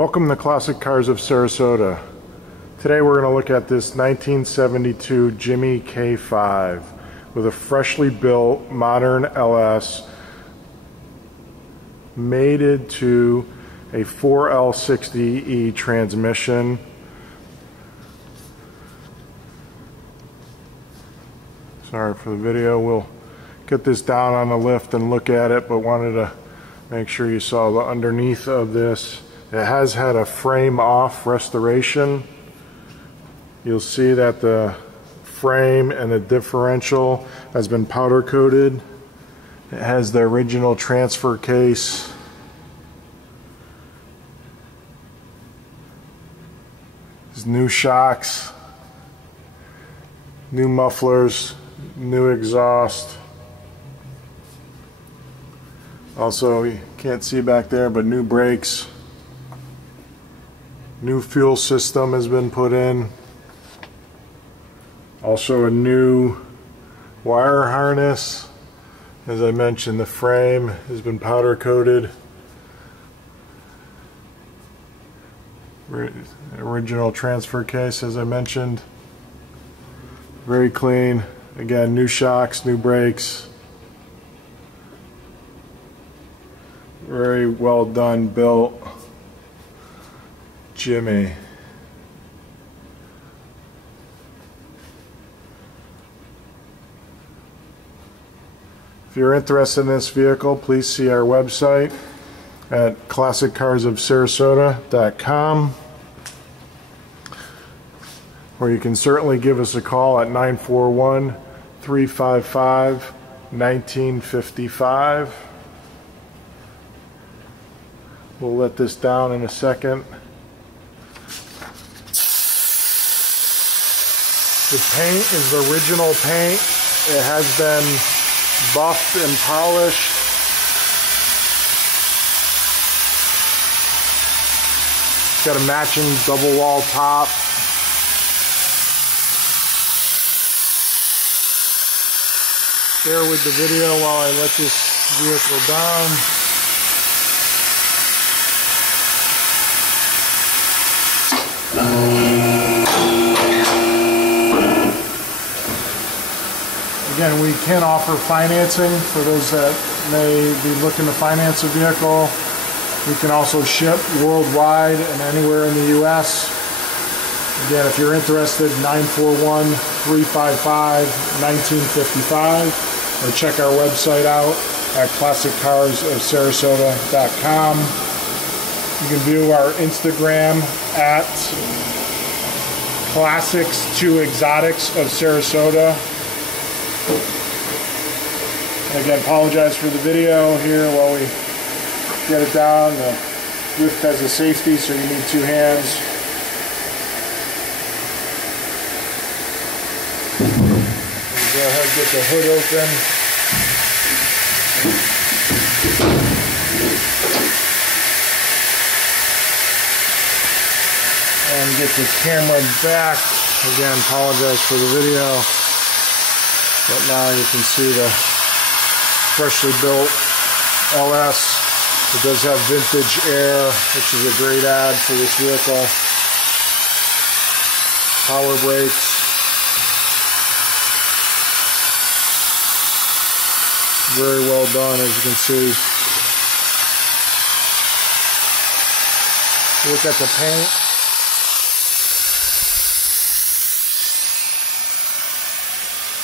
Welcome to Classic Cars of Sarasota. Today we're going to look at this 1972 Jimmy K5 with a freshly built modern LS mated to a 4L60E transmission. Sorry for the video. We'll get this down on the lift and look at it, but wanted to make sure you saw the underneath of this. It has had a frame off restoration. You'll see that the frame and the differential has been powder coated. It has the original transfer case. There's new shocks, new mufflers, new exhaust. Also, you can't see back there, but new brakes. New fuel system has been put in. Also a new wire harness. As I mentioned, the frame has been powder coated. Original transfer case, as I mentioned. Very clean. Again, new shocks, new brakes. Very well done, built Jimmy. If you're interested in this vehicle, please see our website at classiccarsofsarasota.com, or you can certainly give us a call at 941-355-1955. We'll let this down in a second. The paint is the original paint. It has been buffed and polished. It's got a matching double wall top. Bear with the video while I let this vehicle down. Again, we can offer financing for those that may be looking to finance a vehicle. We can also ship worldwide and anywhere in the U.S. Again, if you're interested, 941-355-1955, or check our website out at classiccarsofsarasota.com. You can view our Instagram at Classics2Exotics of Sarasota. Again, apologize for the video here while we get it down. The lift has a safety, so you need two hands. Go ahead and get the hood open. And get the camera back. Again, apologize for the video. But now you can see the freshly built LS. It does have vintage air, which is a great add for this vehicle. Power brakes. Very well done, as you can see. Look at the paint.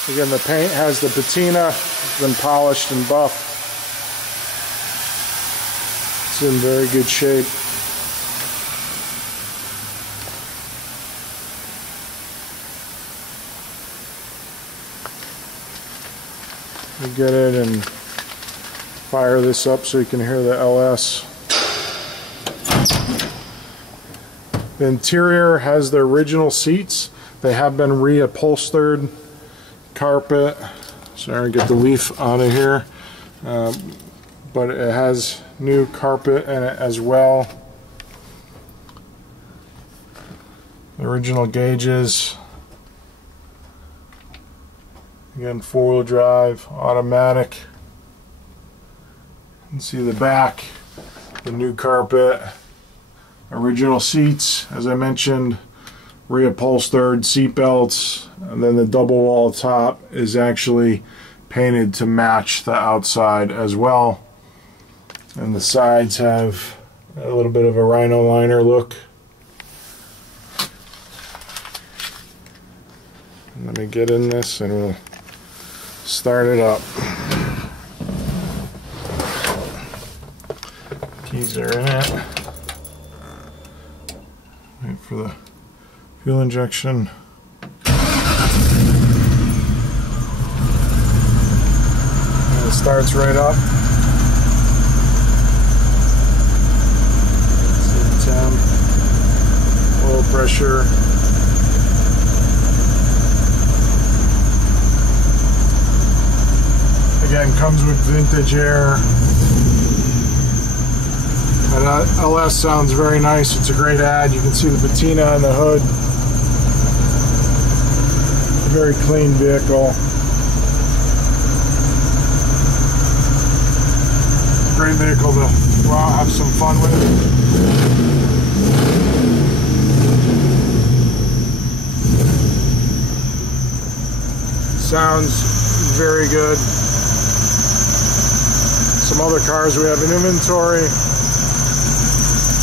Again, the paint has the patina, it's been polished and buffed. It's in very good shape. We get it and fire this up so you can hear the LS. The interior has the original seats. They have been reupholstered. Carpet. Sorry, get the leaf out of here. But it has new carpet in it as well. The original gauges. Again, four-wheel drive, automatic. You can see the back, the new carpet, Original seats, as I mentioned, reupholstered seat belts, and then the double wall top is actually painted to match the outside as well. And the sides have a little bit of a rhino liner look. Let me get in this and we'll start it up. Keys are in it. Wait for the fuel injection. And it starts right up. Seat temp, oil pressure. Again, comes with vintage air. That LS sounds very nice. It's a great ad. You can see the patina on the hood. A very clean vehicle. Great vehicle to go out and have some fun with. Sounds very good. Some other cars we have in inventory,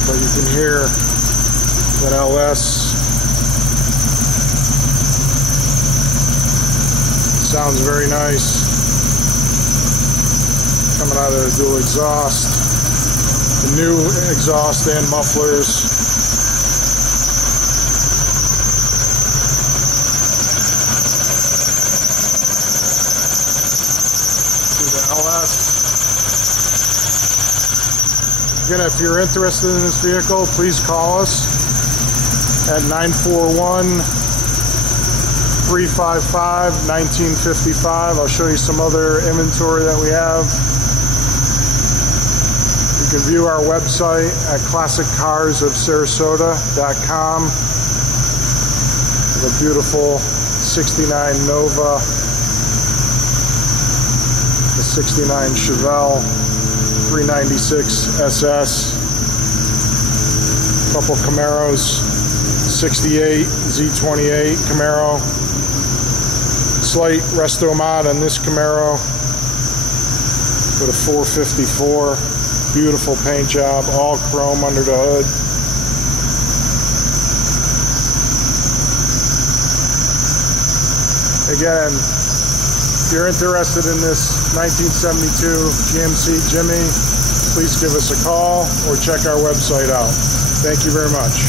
but you can hear that LS sounds very nice. Coming out of the dual exhaust, the new exhaust and mufflers. See the LS. Again, if you're interested in this vehicle, please call us at 941-355-1955. I'll show you some other inventory that we have. You can view our website at classiccarsofsarasota.com. The beautiful 69 Nova, the 69 Chevelle, 396 SS, couple Camaros, 68 Z28 Camaro, slight resto mod on this Camaro with a 454, beautiful paint job, all chrome under the hood. Again, if you're interested in this 1972 GMC Jimmy, please give us a call or check our website out. Thank you very much.